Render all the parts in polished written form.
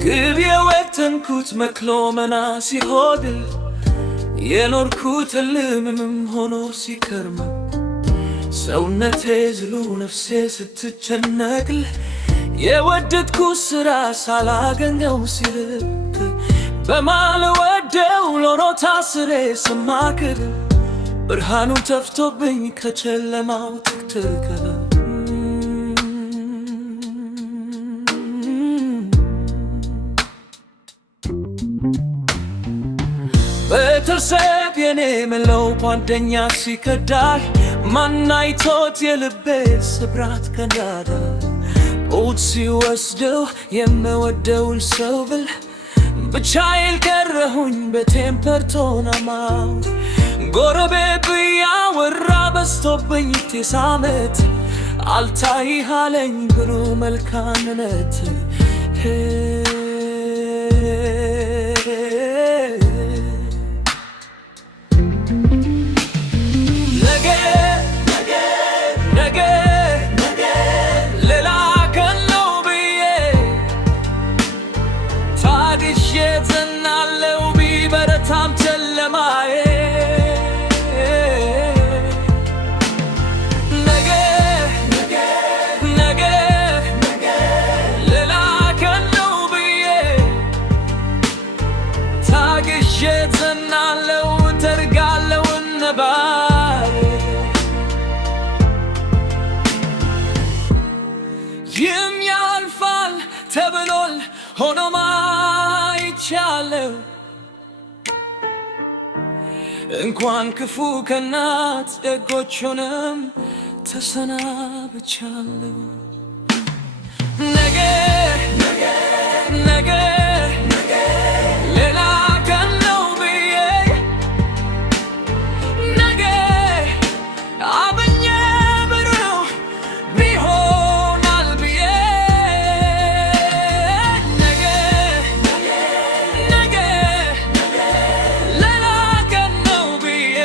ግብ የወተንኩት መክሎመና ሲሆድል የኖርኩት ልምምም ሆኖ ሲከርም ሰውነቴ ዝሉ ነፍሴ ስትጨነቅል የወደድኩት ስራ ሳላገኘው ሲርቅ በማልወደው ኖሮ ታስሬ ስማክር ብርሃኑ ተፍቶብኝ ከጨለማው ትክትክ በተርሰብ የኔ ምለው ጓደኛ ሲከዳህ ማናይቶት የልቤ ስብራት ከናዳ ኦት ሲወስደው የምወደውን ሰው ብል ብቻዬን ቀረሁኝ በቴምፐርቶናማው ጎረቤት ብያወራ በስቶብኝ ቴሳመት አልታይህ አለኝ ብሩ መልካምነት ያልፋል ተብሎል ሆኖም አይቻለው እንኳን ክፉ ከናት ደጎቹንም ተሰናብቻለሁ። ነገ ሌላ ቀን ነው ብዬ ነገ አብኜ ብሩ ቢሆናል ብዬ ነገ ሌላ ቀን ነው ብዬ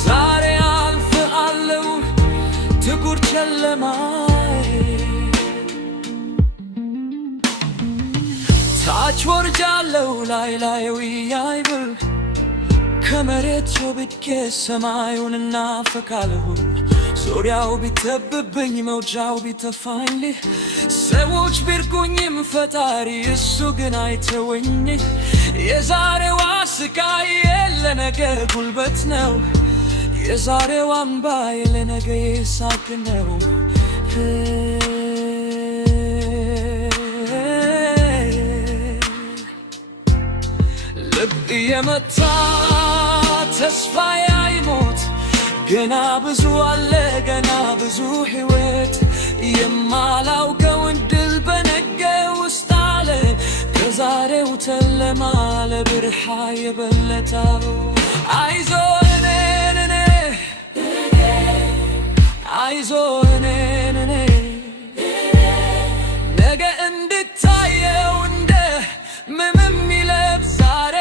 ዛሬ አልፌአለሁ ጥቁር ጨለማ ታች ወርጃለሁ ላይ ውያይብል ከመሬት ወብቄ ሰማዩን እናፈቃለሁ ዙሪያው ቢተብብኝ መውጫው ቢተፋኝ ሰዎች ቢርቁኝም ፈጣሪ እሱ ግን አይተወኝ የዛሬዋ ስቃይ ለነገ ጉልበት ነው የዛሬዋ እንባዬ ለነገ ሳቅ ነው ልብ የመታ ተስፋ አይሞት ገና ብዙ አለ ገና ብዙ ሕይወት የማላውቀውን ድል በነገ ውስጥ አለ ከዛሬው ጨለማ ለብርሃን የበለጠው አይዞህ እኔ ነገ እንድታየው እንደ ምንም ይለፍ ዛሬ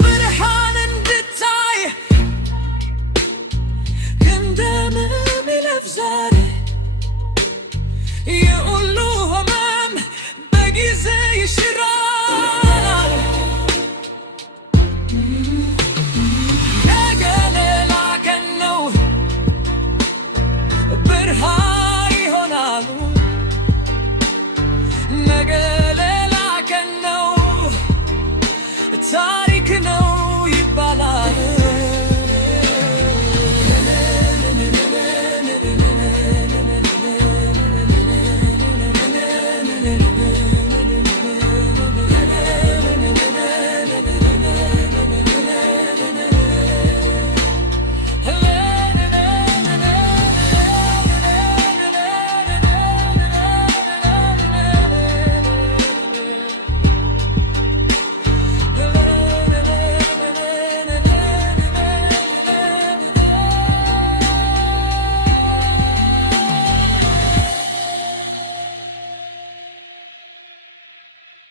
ብርሃን እንድታይ እንደ ምንም ይለፍ ዛሬ የሁሉ ህመም በጊዜ ይሽራል ነገ ሌላ ቀን ነው ታሪክ ነው